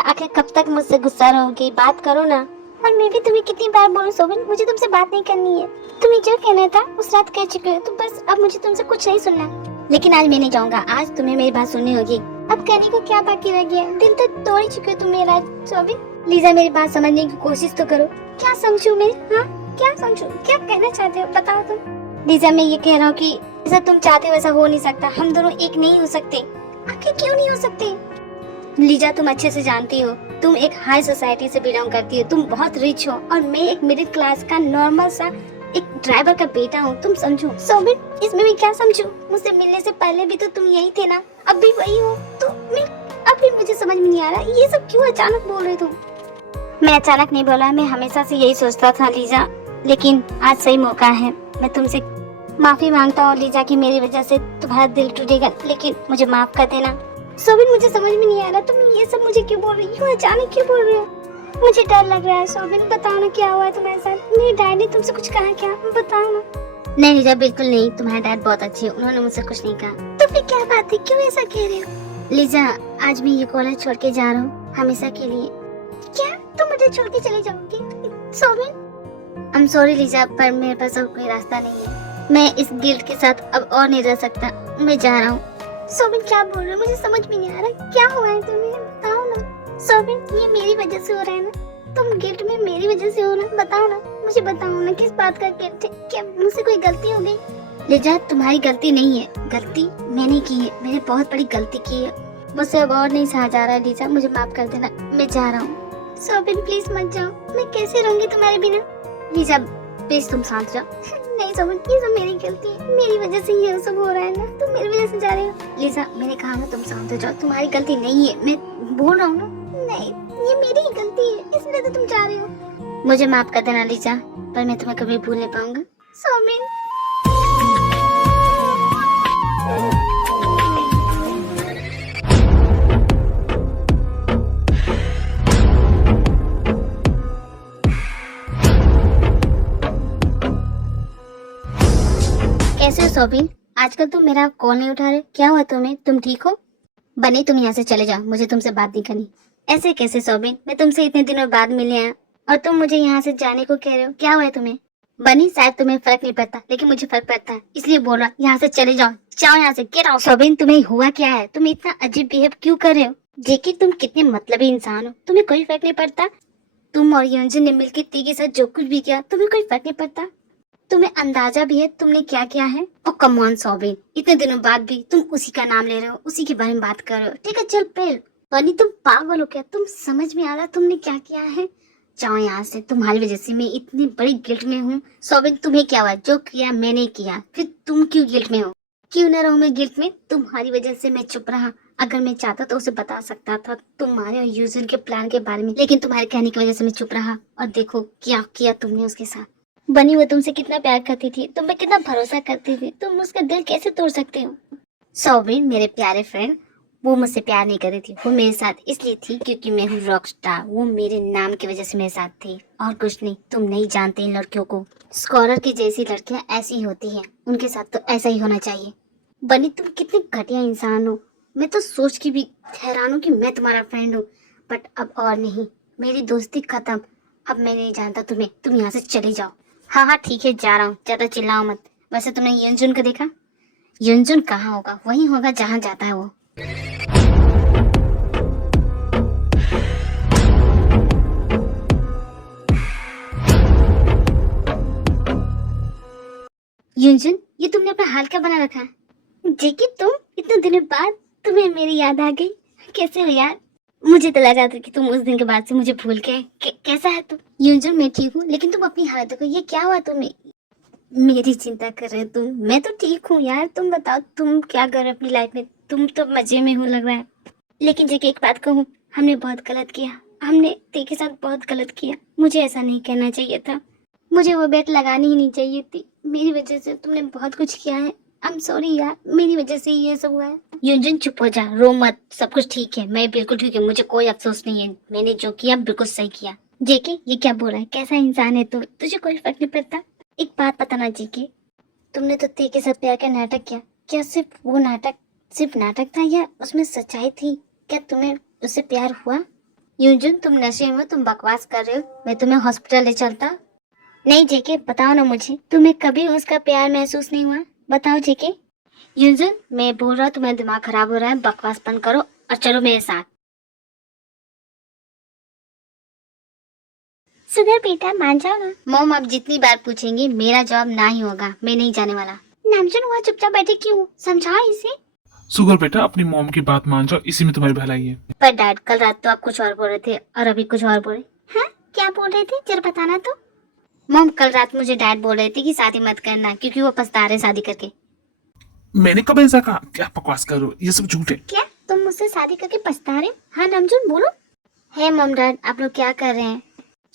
आखिर कब तक मुझसे गुस्सा रहोगी? बात करो ना। और मैं भी तुम्हें कितनी बार बोलूं सोबिन, मुझे तुमसे बात नहीं करनी है। तुम्हें जो कहना था उस रात कह चुके हो, तो बस अब मुझे तुमसे कुछ नहीं सुनना। लेकिन आज मैं नहीं जाऊंगा, आज तुम्हें मेरी बात सुननी होगी। अब कहने को क्या बाकी रह गया? दिल तो तोड़ ही चुके हो तुम मेरा सोबिन। लीजा मेरी बात समझने की कोशिश तो करो। क्या समझू मैं? हाँ क्या समझू? क्या कहना चाहते हो बताओ तुम। लीजा मैं ये कह रहा हूँ कि जैसा तुम चाहते हो वैसा हो नहीं सकता। हम दोनों एक नहीं हो सकते। आखिर क्यों नहीं हो सकते? लीजा तुम अच्छे से जानती हो, तुम एक हाई सोसाइटी से बिलोंग करती हो, तुम बहुत रिच हो और मैं एक मिडिल क्लास का नॉर्मल सा एक ड्राइवर का बेटा हूँ। तुम समझो। सोबिन इसमें मैं क्या समझू? मुझसे मिलने से पहले भी तो तुम यही थे ना, अब भी वही हो। तो मैं अब भी मुझे समझ में नहीं आ रहा ये सब क्यों अचानक बोल रहे तुम। मैं अचानक नहीं बोला, मैं हमेशा से यही सोचता था लीजा, लेकिन आज सही मौका है। मैं तुमसे माफी मांगता हूँ लीजा की मेरी वजह से तुम्हारा दिल टूटेगा, लेकिन मुझे माफ कर देना। सोबिन मुझे समझ में नहीं आ रहा तुम ये सब मुझे क्यों बोल रही हो? अचानक क्यों बोल रहे हो? मुझे डर लग रहा है सोबिन, बताओ ना क्या हुआ है तुम्हारे साथ? मेरे डैड ने तुमसे कुछ कहा क्या? बताओ ना। नहीं लीजा बिल्कुल नहीं, तुम्हारे डैड बहुत अच्छे हैं, उन्होंने मुझसे कुछ नहीं कहा। तो फिर क्या बात है, क्यों ऐसा कह रहे हो? लीजा आज मैं ये कॉलेज छोड़ के जा रहा हूँ हमेशा के लिए। क्या तुम मुझे छोड़ के चले जाओगी Sobin? I am sorry Lisa, पर मेरे पास अब कोई रास्ता नहीं है। मैं इस गिल्ट के साथ अब और नहीं रह सकता, मैं जा रहा हूँ। सोबिन क्या बोल रहे हो? मुझे समझ में नहीं आ रहा क्या हुआ है तुम्हें, बताओ ना। सोबिन ये मेरी वजह से हो रहा है ना? तुम गिल्ट में मेरी वजह से हो ना? बताओ ना, मुझे बताओ ना किस बात का गिल्ट है? क्या मुझसे कोई गलती हो गई? लीजा तुम्हारी गलती नहीं है, गलती मैंने की है, मैंने बहुत बड़ी गलती की है। मुझसे अब और नहीं सहा जा रहा है लीजा, मुझे माफ कर देना, मैं जा रहा हूँ। सोबिन प्लीज मत जाओ, मैं कैसे रहूंगी तुम्हारे बिना? लीजा प्लीज तुम शांत जाओ। नहीं सोबिन ये सब मेरी गलती है, मेरी वजह से ये सब हो रहा है ना, तुम मेरी वजह से जा रहे हो। लीजा मैंने कहा ना तुम शांत हो जाओ, तुम्हारी गलती नहीं है, मैं बोल रहा हूँ ना। नहीं ये मेरी ही गलती है, इसलिए तो तुम जा रहे हो। मुझे माफ कर देना लीजा, पर मैं तुम्हें कभी भूल नहीं पाऊंगा। सोबिन कैसे हो सोबिन? आजकल तुम मेरा कॉल नहीं उठा रहे, क्या हुआ तुम्हें? तुम ठीक हो? बनी तुम यहाँ से चले जाओ, मुझे तुमसे बात नहीं करनी। ऐसे कैसे सोबिन, मैं तुमसे इतने दिनों बाद मिले हैं और तुम मुझे यहाँ से जाने को कह रहे हो, क्या हुआ है तुम्हें? बनी शायद तुम्हें फर्क नहीं पड़ता, लेकिन मुझे फर्क पड़ता है, इसलिए बोल रहा यहाँ से चले जाओ, जाओ यहाँ से, गेट आउट। सोबिन तुम्हें हुआ क्या है? तुम इतना अजीब बिहेव क्यों कर रहे हो? जेकी तुम कितने मतलबी इंसान हो, तुम्हें कोई फर्क नहीं पड़ता? तुम और यंजन ने मिलकर ती के साथ जो कुछ भी किया तुम्हें कोई फर्क नहीं पड़ता? तुम्हें अंदाजा भी है तुमने क्या किया है? ओ कम ऑन सोबिन, इतने दिनों बाद भी तुम उसी का नाम ले रहे हो, उसी के बारे में बात कर रहे हो। ठीक है चल पेल, बनी तुम पागल हो क्या? तुम समझ में आ रहा तुमने क्या किया है? जाओ यहाँ से, तुम्हारी वजह से मैं इतनी बड़ी गिल्ट में हूँ। सोबिन तुम्हें क्या हुआ? जो किया मैंने किया, फिर तुम क्यों गिल्ट में हो? क्यों न रहूं मैं गिल्ट में? तुम्हारी वजह से मैं चुप रहा, अगर मैं चाहता तो उसे बता सकता था तुम्हारे और यूजन के प्लान के बारे में, लेकिन तुम्हारे कहने की वजह से मैं चुप रहा और देखो क्या किया तुमने उसके साथ। बनी वो तुमसे कितना प्यार करती थी, तुम पे कितना भरोसा करती थी, तुम उसका दिल कैसे तोड़ सकते हो? सोबिन मेरे प्यारे फ्रेंड, वो मुझसे प्यार नहीं कर रही थी, वो मेरे साथ इसलिए थी क्योंकि मैं हूँ रॉक स्टार, वो मेरे नाम की वजह से मेरे साथ थी और कुछ नहीं। तुम नहीं जानते इन लड़कियों को, स्कॉलर की जैसी लड़कियां ऐसी होती हैं, उनके साथ तो ऐसा ही होना चाहिए। बनी तुम कितने घटिया इंसान हो, मैं तो सोच के भी हैरान हूँ कि मैं तुम्हारा फ्रेंड हूँ, बट अब और नहीं, मेरी दोस्ती खत्म, अब मैं नहीं जानता तुम्हें, तुम यहाँ से चले जाओ। हाँ हाँ ठीक है जा रहा हूँ, ज्यादा चिल्लाओ मत। वैसे तुमने यंजुन को देखा? यंजुन कहाँ होगा, वही होगा जहाँ जाता है वो। युंजुन ये तुमने अपना हाल क्या बना रखा है? जेकी तुम इतने दिनों बाद तुम्हें मेरी याद आ गई, कैसे हो यार? मुझे तो लगा था कि तुम उस दिन के बाद से मुझे भूल गए। कैसा है तुम? युंजुन मैं ठीक हूँ, लेकिन तुम अपनी हालत देखो, ये क्या हुआ तुम्हें? मेरी चिंता कर रहे हो तुम? मैं तो ठीक हूँ यार, तुम बताओ तुम क्या कर रहे हो अपनी लाइफ में? तुम तो मजे में हो लग रहा है। लेकिन जेकी एक बात कहूँ, हमने बहुत गलत किया, हमने तेरे के साथ बहुत गलत किया, मुझे ऐसा नहीं करना चाहिए था, मुझे वो बेट लगानी ही नहीं चाहिए थी, मेरी वजह से तुमने बहुत कुछ किया है। आई एम सॉरी यार, मेरी वजह से ये सब हुआ है। युंजन चुप हो जा, रो मत, सब कुछ ठीक है, मैं बिल्कुल ठीक है, मुझे कोई अफसोस नहीं है, मैंने जो किया बिल्कुल सही किया। जेके ये क्या बोल रहा है? कैसा इंसान है तू, तुझे कोई फर्क नहीं पड़ता? एक बात बताना जेके, तुमने तो ते के साथ प्यार का नाटक किया, क्या सिर्फ वो नाटक सिर्फ नाटक था या उसमें सच्चाई थी? क्या तुम्हें उससे प्यार हुआ? यूजुन तुम नशे में हो, तुम बकवास कर रहे हो, मैं तुम्हें हॉस्पिटल ले चलता। नहीं जेके, बताओ ना मुझे, तुम्हें कभी उसका प्यार महसूस नहीं हुआ? बताओ जेके। यूजुन मैं बोल रहा हूँ तुम्हारा दिमाग खराब हो रहा है, बकवास बंद करो और चलो मेरे साथ। सुगर बेटा मान जाओ ना। मॉम आप जितनी बार पूछेंगी मेरा जवाब ना ही होगा, मैं नहीं जाने वाला। नामजुन वहाँ चुपचाप बैठे क्यों? समझाओ इसे। सुगर बेटा अपनी मॉम की बात मान जाओ, इसी में तुम्हारी भलाई है। पर डैड कल रात तो आप कुछ और बोल रहे थे और अभी कुछ और बोल रहे। हाँ क्या बोल रहे थे, जरा बताना तो। मॉम कल रात मुझे डैड बोल रहे थे कि शादी मत करना क्योंकि वो पछता रहे शादी करके। मैंने कब ऐसा कहा? क्या बकवास कर रहे हो, ये सब झूठ है। क्या तुम मुझसे शादी करके पछता रहे? हाँ नामजुन बोलो। है मॉम डैड आप लोग क्या कर रहे हैं?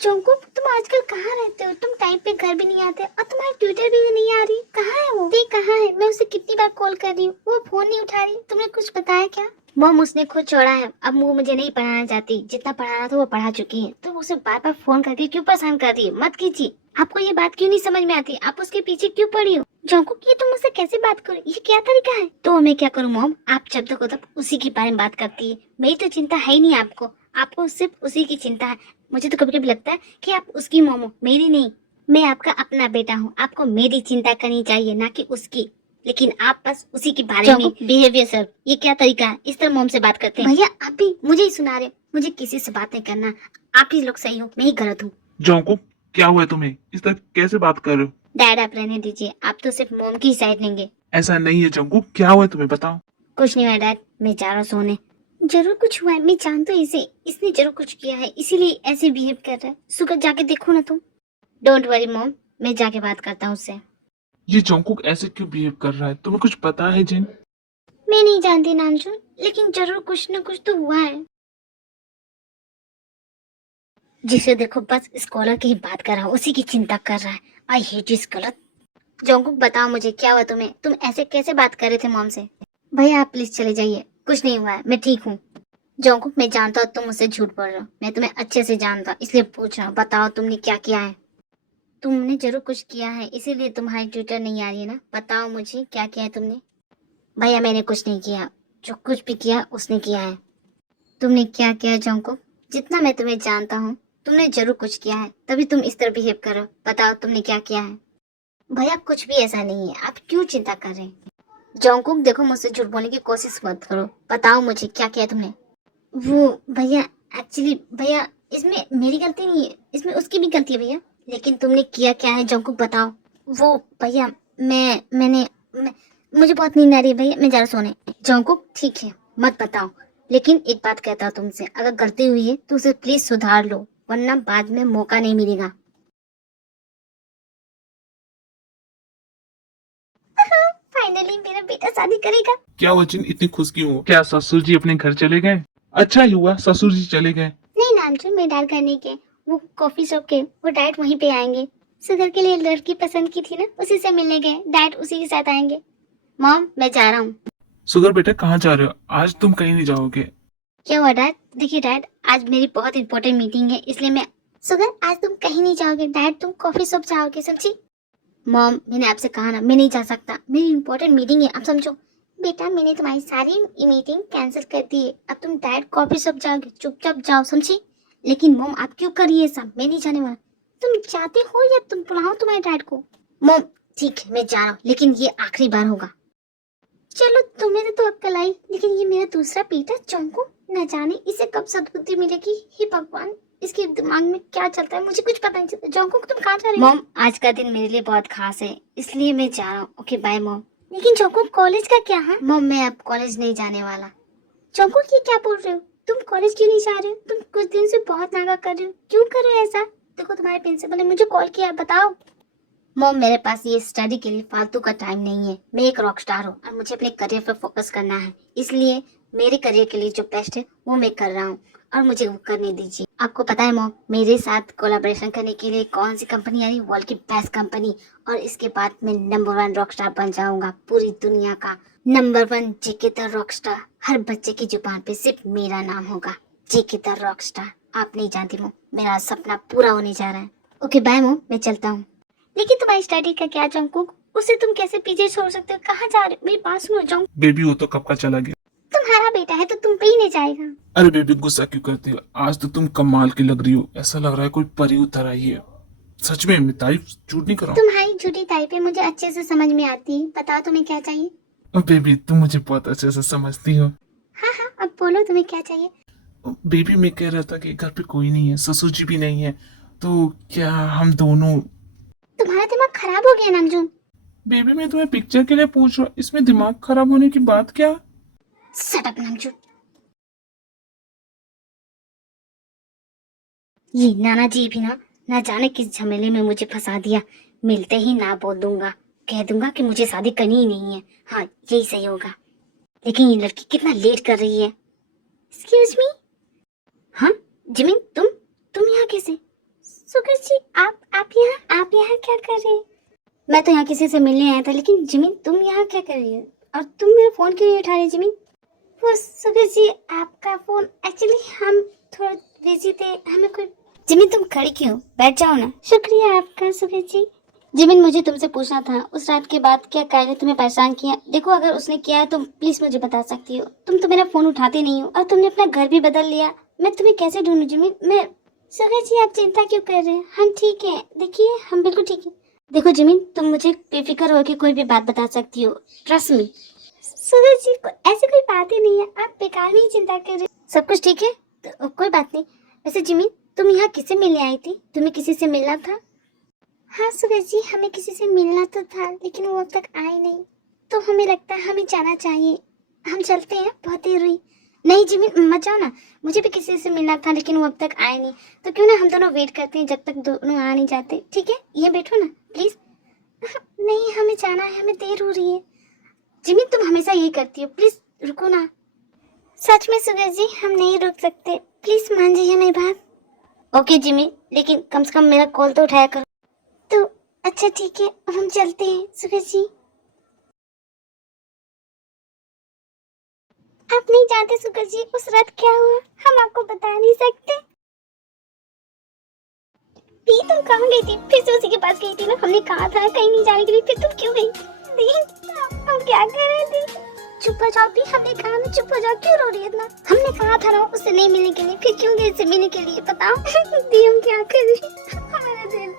चोंकू तुम आजकल कहाँ रहते हो? तुम टाइम पे घर भी नहीं आते और तुम्हारी ट्विटर भी नहीं आ रही। कहाँ है वो? देख कहाँ है, मैं उसे कितनी बार कॉल कर रही हूँ, वो फोन नहीं उठा रही। तुमने कुछ बताया क्या? मॉम उसने खुद छोड़ा है, अब वो मुझे नहीं पढ़ाना चाहती, जितना पढ़ाना था वो पढ़ा चुकी है। तो उसे बार बार फोन करके क्यों परेशान कर रही है? मत कीजिए। आपको ये बात क्यों नहीं समझ में आती? आप उसके पीछे क्यों पड़ी हो? जोंकू ये तुम मुझसे कैसे बात करो, ये क्या तरीका है? तो मैं क्या करूँ मॉम, आप जब तक हो तब उसी के बारे में बात करती है, मेरी तो चिंता है ही नहीं आपको, आपको सिर्फ उसी की चिंता है। मुझे तो कभी कभी लगता है कि आप उसकी मॉम हो, मेरी नहीं। मैं आपका अपना बेटा हूँ, आपको मेरी चिंता करनी चाहिए ना कि उसकी। लेकिन आप बस उसी के बारे में बिहेवियर सर, ये क्या तरीका है? इस तरह मॉम से बात करते हैं? भैया आप भी मुझे ही सुना रहे हो, मुझे किसी से बात नहीं करना। आप ही लोग सही हो, मैं ही गलत हूँ। जोंकू क्या हुआ है तुम्हें, इस तरह कैसे बात कर रहे हो? डैड आप रहने दीजिए, आप तो सिर्फ मॉम की साइड लेंगे। ऐसा नहीं है जोंकू, क्या हुआ है तुम्हें बताओ। कुछ नहीं हुआ डैड, मैं जा रहा हूँ सोने। जरूर कुछ हुआ है, मैं जानता हूँ इसे, इसने जरूर कुछ किया है, इसीलिए ऐसे बिहेव कर रहा है। सुबह जाके देखो ना तुम। डोंट वरी मॉम, मैं जाके बात करता हूँ उससे। ये जोंकू ऐसे क्यों बिहेव कर रहा है, तुम्हें कुछ पता है जिन? मैं नहीं जानती नामजुन, लेकिन जरूर कुछ न कुछ तो हुआ है। जिसे देखो बस स्कॉलर की ही बात कर रहा हूँ, उसी की चिंता कर रहा है। आई हेट दिस गलत। जोंकुक बताओ मुझे क्या हुआ तुम्हें, तुम ऐसे कैसे बात कर रहे थे मॉम से? भैया आप प्लीज चले जाइए, कुछ नहीं हुआ है, मैं ठीक हूँ। जोंकुक मैं जानता हूँ तुम मुझसे झूठ बोल रहे हो, मैं तुम्हें अच्छे से जानता, इसलिए पूछ रहा हूँ, बताओ तुमने क्या किया है? तुमने जरूर कुछ किया है, इसीलिए तुम्हारी ट्विटर नहीं आ रही है ना? बताओ मुझे क्या किया है तुमने? भैया मैंने कुछ नहीं किया, जो कुछ भी किया उसने किया है। तुमने क्या किया जोंकुक? जितना मैं तुम्हें जानता हूँ तुमने जरूर कुछ किया है, तभी तुम इस तरह बिहेव करो। बताओ तुमने क्या किया है? भैया कुछ भी ऐसा नहीं है, आप क्यों चिंता कर रहे हैं? जोंकुक देखो मुझसे झूठ बोलने की कोशिश मत करो, बताओ मुझे क्या किया तुमने? वो भैया एक्चुअली भैया इसमें मेरी गलती नहीं है, इसमें उसकी भी गलती है भैया। लेकिन तुमने किया क्या है जोंकुक बताओ? वो भैया मैं मुझे बहुत नींद आ रही है भैया, मैं जा रहा सोने। जोंकुक ठीक है मत बताओ, लेकिन एक बात कहता हूँ तुमसे, अगर गलती हुई है तो उसे प्लीज सुधार लो, वरना बाद में मौका नहीं मिलेगा। फाइनली मेरा बेटा शादी करेगा। क्या हुआ जिन, इतनी खुश क्यों हो? क्या ससुर जी अपने घर चले गए? अच्छा ही हुआ ससुर जी चले गए। नहीं नामचून मैं डाल करने के, वो कॉफी शॉप के, वो डायरेक्ट वहीं पे आएंगे। सुगर के लिए लड़की पसंद की थी ना, उसी से मिलने गए, डायरेक्ट उसी के साथ आएंगे। मॉम मैं जा रहा हूँ। सुगर बेटा कहाँ जा रहे हो, आज तुम कहीं नहीं जाओगे। क्या हुआ डैड? देखिए डैड आज मेरी बहुत इंपॉर्टेंट मीटिंग है, इसलिए मैं। सुगर आज तुम कहीं नहीं जाओगे डैड, तुम कॉफी शॉप जाओगे, समझी? मॉम मैंने आपसे कहा ना, मैं नहीं जा सकता, मेरी इंपॉर्टेंट मीटिंग है, आप समझो। बेटा मैंने तुम्हारी सारी मीटिंग कैंसिल कर दी है, अब तुम डायरेक्ट कॉफी शॉप जाओगे, चुपचाप जाओ समझी? लेकिन मॉम आप क्यों कर रही है सब, मैं नहीं जाने वाला। तुम जाते हो या तुम बुलाओ तुम्हारे डैड को? मॉम ठीक है मैं जा रहा हूँ, लेकिन ये आखिरी बार होगा। चलो तुम्हें तो अक्ल आई, लेकिन ये मेरा दूसरा बेटा चौंकू, न जाने इसे कब सद्बुद्धि मिलेगी। हे भगवान इसके दिमाग में क्या चलता है, मुझे कुछ पता नहीं चलता। जोंकू तुम कहाँ जा रही हो? मॉम आज का दिन मेरे लिए बहुत खास है, इसलिए मैं जा रहा हूँ। Okay bye mom. लेकिन जोंकू कॉलेज का क्या है? मॉम मैं अब कॉलेज नहीं जाने वाला। जोंकू ये क्या बोल रहे हो, तुम कॉलेज क्यों नहीं जा रहे हो? तुम कुछ दिन से बहुत नागा कर रहे हो, क्यों कर रहे हो ऐसा? देखो तुम्हारे प्रिंसिपल ने मुझे कॉल किया, बताओ। मॉम मेरे पास ये स्टडी के लिए फालतू का टाइम नहीं है, मैं एक रॉक स्टार हूँ और मुझे अपने करियर पर फोकस करना है, इसलिए मेरे करियर के लिए जो बेस्ट है वो मैं कर रहा हूँ और मुझे वो करने दीजिए। आपको पता है मॉम मेरे साथ कोलैबोरेशन करने के लिए कौन सी कंपनी आ रही? वर्ल्ड की बेस्ट कंपनी, और इसके बाद मैं नंबर 1 रॉक स्टार बन जाऊंगा, पूरी दुनिया का number 1 JK the rock star. हर बच्चे की जुबान पे सिर्फ मेरा नाम होगा, जेके द रॉक स्टार। आप नहीं जानती मॉम, मेरा सपना पूरा होने जा रहा है। ओके बाय मॉम, मैं चलता हूँ। लेकिन तुम्हारी स्टडी का क्या जंकुक, उसे तुम कैसे पीछे छोड़ सकते हो? कहाँ जा रहे हो? मेरी बात सुनो जंकुक। बेबी वो तो कब का चला गया। तुम तुम्हारा बेटा है तो तुम पे ही नहीं जाएगा। अरे बेबी गुस्सा क्यों करती हो? आज तो तुम कमाल की लग रही हो, ऐसा लग रहा है कोई परी उतर आई है। सच में मैं तारीफ झूठ नहीं कर रहा हूँ। तुम्हारी झूठी तारीफें मुझे अच्छे से समझ में आती है। बताओ तुम्हें क्या चाहिए? बेबी तुम मुझे बहुत अच्छे से समझती हो। हाँ हाँ, अब बोलो तुम्हें क्या चाहिए? बेबी मैं कह रहा था कि घर पे कोई नहीं है, ससुर जी भी नहीं है, तो क्या हम दोनों। तुम्हारा दिमाग खराब हो गया नामजून। बेबी मैं तुम्हें पिक्चर के लिए पूछ रहा हूँ, इसमें दिमाग खराब होने की बात क्या? Shut up Namjoon. ये नाना जी भी ना जाने किस झमेले में मुझे फंसा दिया। मिलते ही ना बोल दूंगा, कह दूंगा कि मुझे शादी करनी ही नहीं है। हाँ यही सही होगा। लेकिन ये लड़की कितना लेट कर रही है। Excuse me. हाँ जिमिन, तुम यहाँ कैसे? सुगर जी आप यहाँ क्या कर रहे हैं? मैं तो यहाँ किसी से मिलने आया था, लेकिन जिमिन तुम यहाँ क्या कर रही हो? और तुम मेरा फोन क्यों नहीं उठा रहे जिमिन? वो सुगर जी आपका फोन, एक्चुअली हम थोड़ा बिजी थे, हमें कोई। जिमिन तुम खड़ी क्यों? बैठ जाओ ना। शुक्रिया आपका सुगर जी। जिमिन मुझे तुमसे पूछना था, उस रात के बाद क्या कायल ने तुम्हें परेशान किया? देखो अगर उसने किया है तो प्लीज मुझे बता सकती हो। तुम तो मेरा फोन उठाते नहीं हो और तुमने अपना घर भी बदल लिया। मैं तुम्हें कैसे ढूंढूं जिमिन? मैं। सुगर जी आप चिंता क्यों कर रहे हैं? हम ठीक है, देखिए हम बिल्कुल ठीक है। देखो जिमिन तुम मुझे बेफिक्र होकर कोई भी बात बता सकती हो, ट्रस्ट मी। सुगर जी ऐसी कोई बात ही नहीं है, आप बेकार में ही चिंता कर रहे हो। सब कुछ ठीक है तो कोई बात नहीं। वैसे जिमिन तुम यहाँ किससे मिलने आई थी? तुम्हें किसी से मिलना था? हाँ सुगर जी हमें किसी से मिलना तो था, लेकिन वो अब तक आए नहीं, तो हमें लगता है हमें जाना चाहिए। हम चलते हैं, बहुत देर हुई। नहीं जिमिन मत जाओ ना, मुझे भी किसी से मिलना था लेकिन वो अब तक आए नहीं, तो क्यों ना हम दोनों वेट करते हैं जब तक दोनों आ नहीं जाते। ठीक है ये बैठो ना प्लीज। नहीं हमें जाना है, हमें देर हो रही है। जिमिन तुम हमेशा यही करती हो, प्लीज रुको ना। सच में सुगर जी हम नहीं रुक सकते, प्लीज मान जाइए मेरी बात। ओके जिमिन, लेकिन कम से कम मेरा कॉल तो उठाया करो। तो अच्छा ठीक है, अब हम चलते हैं सुगर जी। आप नहीं जानते सुगर जी उस रात क्या हुआ, हम आपको बता नहीं सकते। भी तुम कहाँ गई थी? फिर से उसी के पास गई थी ना, हमने कहा था कहीं नहीं जाने के लिए, फिर तुम क्यों गई? हम क्या कर रहे थे? चुप हो जाओ भी, हमने कहा ना चुप हो जाओ, क्यों रो रही है इतना? हमने कहा था ना उससे नहीं मिलने के लिए, फिर क्यों गई उससे मिलने के लिए? बताओ दी हम क्या कर रहे? हमारा दिल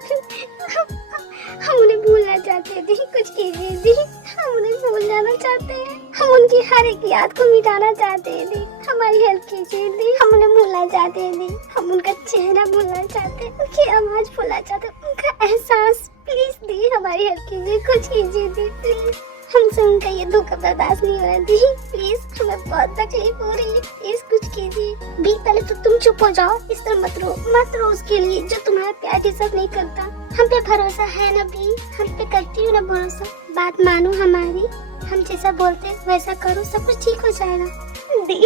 हम उन्हें भूलना चाहते थे, कुछ कीजिए दी, हम उन्हें भूल जाना चाहते हैं, हम उनकी हर एक याद को मिटाना चाहते थे। हमारी हेल्प कीजिए दी, हम उन्हें भूलना चाहते थे, हम उनका चेहरा भूलना चाहते, उनकी आवाज भूलना चाहते, उनका एहसास। प्लीज दी हमारी हेल्प कीजिए, कुछ कीजिए दी प्लीज। हमसे उनका ये धोखा बर्दाश्त नहीं हो रहा दी, प्लीज हमें बहुत तकलीफ हो रही है, प्लीज कुछ कीजिए। भी पहले तो तुम चुप हो जाओ, इस तरह मत रो उसके लिए जो तुम्हारा प्यार डिजर्व नहीं करता। हम पे भरोसा है ना भी, हम पे करती हो ना भरोसा, बात मानो हमारी, हम जैसा बोलते हैं वैसा करो, सब कुछ ठीक हो जाएगा। दी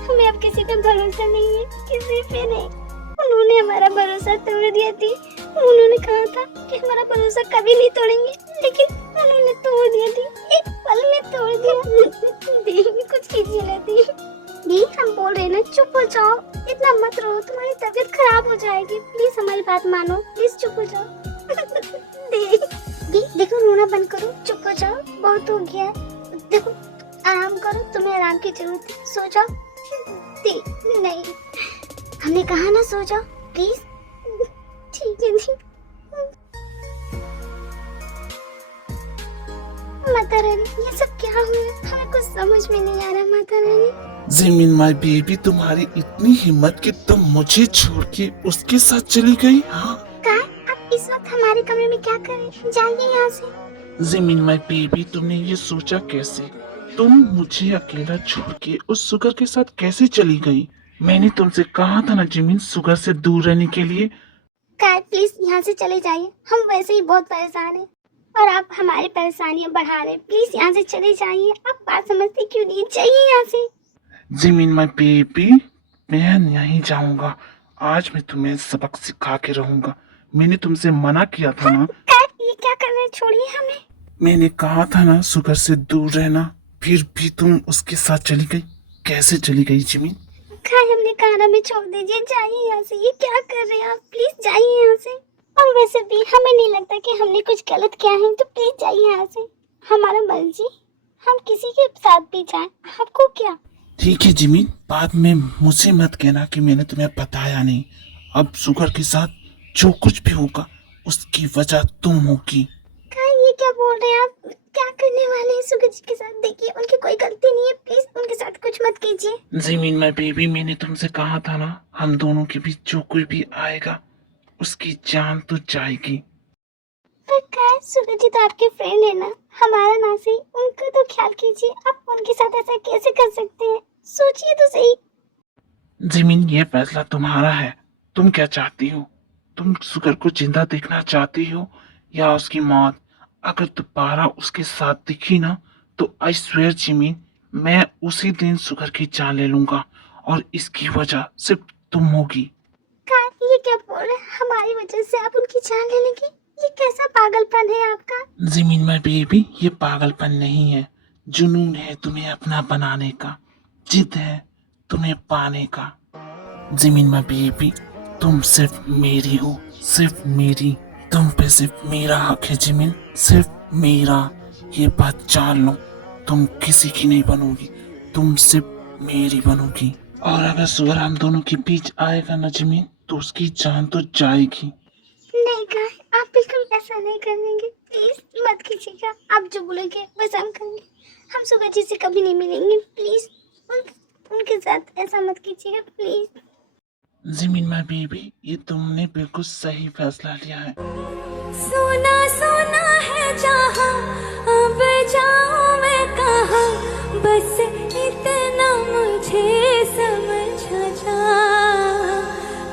हमें अब किसी पे भरोसा नहीं है, किसी पे नहीं। उन्होंने हमारा भरोसा तोड़ दिया थी, उन्होंने कहा था कि हमारा भरोसा कभी नहीं तोड़ेंगे, लेकिन उन्होंने तोड़ दिया थी, एक पल में तोड़ दिया। दी कुछ कीजिए ना दी, हम बोल रहे ना चुप हो जाओ, इतना मत रो, तुम्हारी तबीयत खराब हो जाएगी, प्लीज हमारी बात मानो, प्लीज चुप हो जाओ। दी देखो रोना बंद करो, चुप हो जाओ, बहुत हो गया। देखो आराम करो, तुम्हें आराम की जरूरत है, सो जाओ। दी नहीं, हमने कहा ना सो जाओ प्लीज। ठीक है दी। माता रानी ये सब क्या हुआ? हमें कुछ समझ में नहीं आ रहा Mata Rani. Jimin my baby तुम्हारी इतनी हिम्मत कि तुम मुझे छोड़ के उसके साथ चली गई? हाँ आप इस वक्त हमारे कमरे में क्या कर रहे हैं? जाइए यहाँ से। जिमिन माय बेबी तुमने ये सोचा कैसे? तुम मुझे अकेला छोड़ के उस सुगर के साथ कैसे चली गई? मैंने तुमसे कहा था ना जिमिन सुगर से दूर रहने के लिए। काय प्लीज यहाँ से चले जाइए, हम वैसे ही बहुत परेशान हैं और आप हमारी परेशानियाँ बढ़ा रहे हैं, प्लीज यहाँ से चले जाइए। आप बात समझते क्यों नहीं? जाइए यहाँ से। जिमिन माय बेबी मैं नहीं जाऊंगा, आज मैं तुम्हें सबक सिखा के रहूंगा। मैंने तुमसे मना किया था ना। काय ये क्या कर रहे हैं? छोड़िए हमें। मैंने कहा था ना सुगर से दूर रहना, फिर भी तुम उसके साथ चली गई। कैसे चली गई जिमिन? काय हमने कहा ना, में छोड़ दीजिए, जाइए यहाँ से। ये क्या कर रहे हैं आप? प्लीज जाइए यहाँ से। और वैसे भी हमें नहीं लगता कि हमने कुछ गलत किया है, तो प्लीज जाइए यहाँ से। हमारा मर्जी, हम किसी के साथ भी जाएं, आपको क्या? ठीक है जिमी, बाद में मुझे मत कहना कि मैंने तुम्हें बताया नहीं। अब शुगर के साथ जो कुछ भी होगा उसकी वजह तुम होगी। काय ये क्या बोल रहे हैं आप? क्या करने वाले हैं सुगर जी के साथ? देखिए उनकी कोई गलती नहीं है, प्लीज उनके साथ कुछ मत कीजिए। जिमीन माय बेबी, मैंने तुमसे कहा था ना, हम दोनों के बीच जो कोई भी आएगा उसकी जान तो जाएगी। पर काय सुगर जी तो आपके फ्रेंड है ना, हमारा ना सही उनका तो ख्याल कीजिए। आप उनके साथ ऐसा कैसे कर सकते हैं? सोचिए तो सही। जिमीन, ये फैसला तुम्हारा है। तुम क्या चाहती हो? तुम शुगर को जिंदा देखना चाहती हो या उसकी मौत? अगर दोबारा उसके साथ दिखी ना तो आई स्वेयर जिमीन, मैं उसी दिन शुगर की जान ले लूंगा और इसकी वजह सिर्फ तुम होगी। काय ये क्या बोल रहे हैं? हमारी वजह से आप उनकी जान ले लेंगे? ये कैसा पागलपन है आपका? जिमीन माय बेबी, ये पागलपन नहीं है, जुनून है तुम्हें अपना बनाने का, जिद है तुम्हें पाने का। जिमीन माय बेबी, तुम सिर्फ मेरी हो, सिर्फ मेरी। तुम पे सिर्फ मेरा हक है जिमीन, सिर्फ मेरा। ये बात जान लो, तुम किसी की नहीं बनोगी, तुम सिर्फ मेरी बनोगी। और अगर सुअर हम दोनों के बीच आएगा ना जिमीन, तो उसकी जान तो जाएगी। नहीं काय, आप बिल्कुल ऐसा नहीं करेंगे, प्लीज मत कीजिएगा। आप जो बोलेंगे वैसा हम करेंगे। हम सुगर जी से कभी नहीं मिलेंगे, प्लीज उनके साथ ऐसा मत कीजिएगा प्लीज। जिमीन माय बेबी, ये तुमने बिल्कुल सही फैसला लिया है। सोना सोना है जहाँ, अब जाऊँ मैं कहाँ, बस इतना मुझे समझ जा।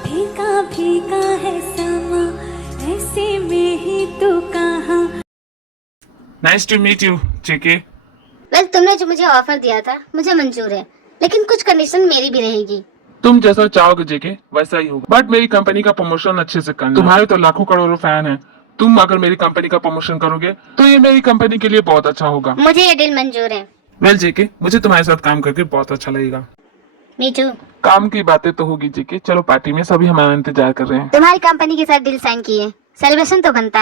फीका फीका है समा, ऐसे में ही तो कहाँ। Nice to meet you JK. Well, तुमने जो मुझे ऑफर दिया था मुझे मंजूर है, लेकिन कुछ कंडीशन मेरी भी रहेगी। तुम जैसा चाहोगे जेके वैसा ही होगा, बट मेरी कंपनी का प्रमोशन अच्छे से करना। तुम्हारे तो लाखों करोड़ों फैन हैं, तुम अगर मेरी कंपनी का प्रमोशन करोगे तो ये मेरी कंपनी के लिए बहुत अच्छा होगा। मुझे ये डील मंजूर है। वेल जेके, मुझे तुम्हारे साथ काम करके बहुत अच्छा लगेगा। Me too. काम की बातें तो होगी जेके, चलो पार्टी में, सभी हमारा इंतजार कर रहे हैं। तुम्हारी कंपनी के साथ डील साइन की है, सेलिब्रेशन तो बनता है।